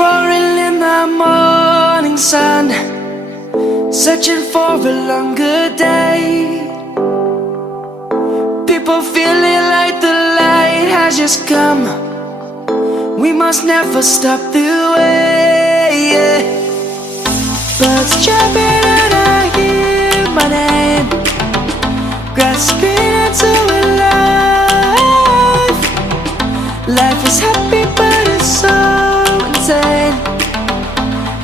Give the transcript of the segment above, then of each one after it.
roaring in the morning sun, searching for a longer day. People feeling like the light has just come. We must never stop the way, yeah. Birds chirping and I hear my name, grasping into a life. Life is happy but it's so insane.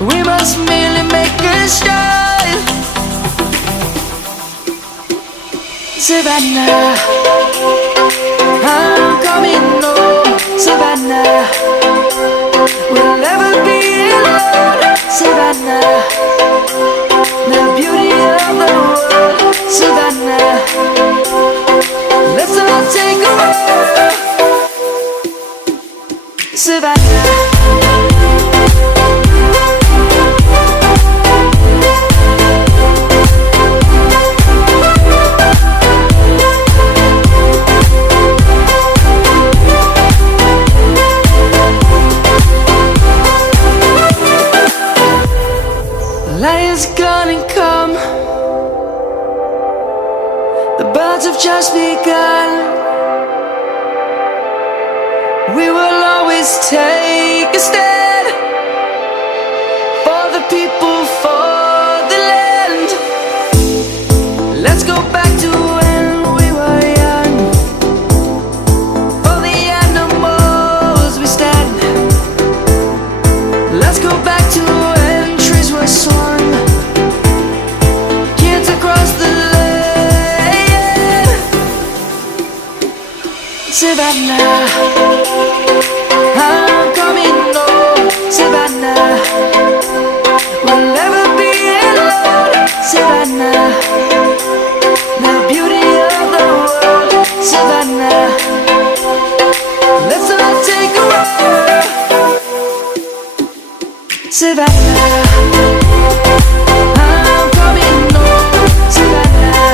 We must merely make a start. Savannah, I'm coming home. Savannah, we'll never be alone. Savannah, the beauty of the world. Savannah, let's all take a walk. Savannah. Lion's gonna come. The birds have just begun. We will always take a stand for the people, for the land. Let's go back to when we were young. For the animals we stand. Let's go back to when trees were swung. Kids across the land. Savannah, I'm coming home. Savannah, we'll never be alone. Savannah, the beauty of the world. Savannah, let's all take a walk. Savannah, I'm coming home. Savannah,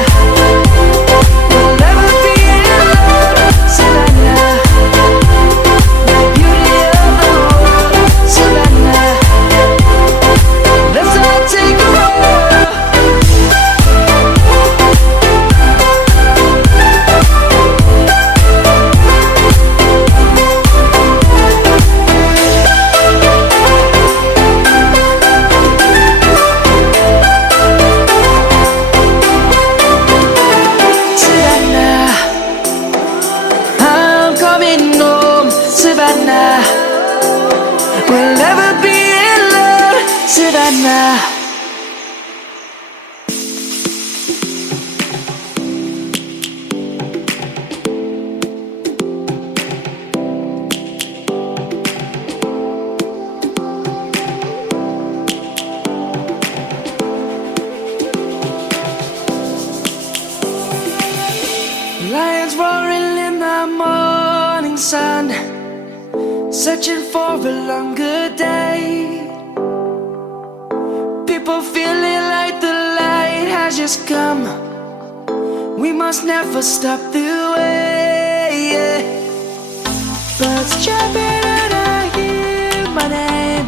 we'll never be alone. Savannah, the beauty of the world. Savannah, let's all take a walk. Savannah, I'm coming home. Savannah, we'll never be alone. Savannah. Lions roaring in the morning sun, searching for a longer day. People feeling like the light has just come. We must never stop the way, yeah. Birds chirping and I hear my name,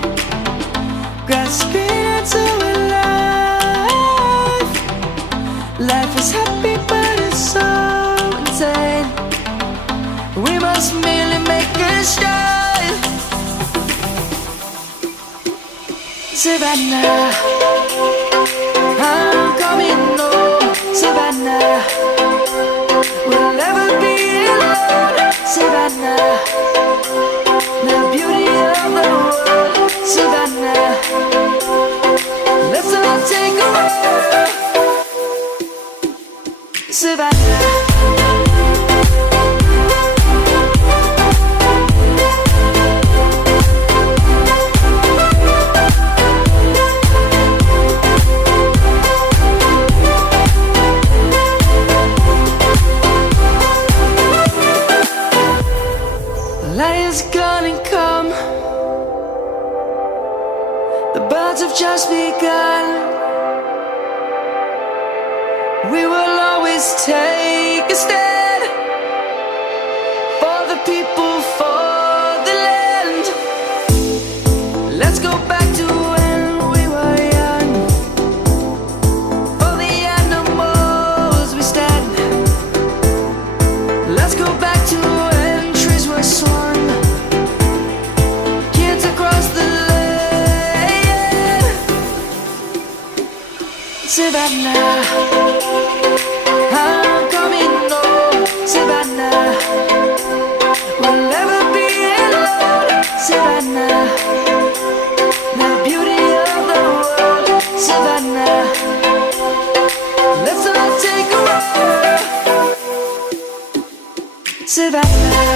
grasping into a life. Life is happy but it's so insane. We must merely make a start. Savannah, I'm coming home. Savannah, we'll never be alone. Savannah, the beauty of the world. Savannah, let's all take a walk. Savannah. Lion's gonna come. The birds have just begun. We will always take a stand for the people, for the land. Let's Savannah, I'm coming home, Savannah. We'll never be alone, Savannah. The beauty of the world, Savannah. Let's all take a walk, Savannah.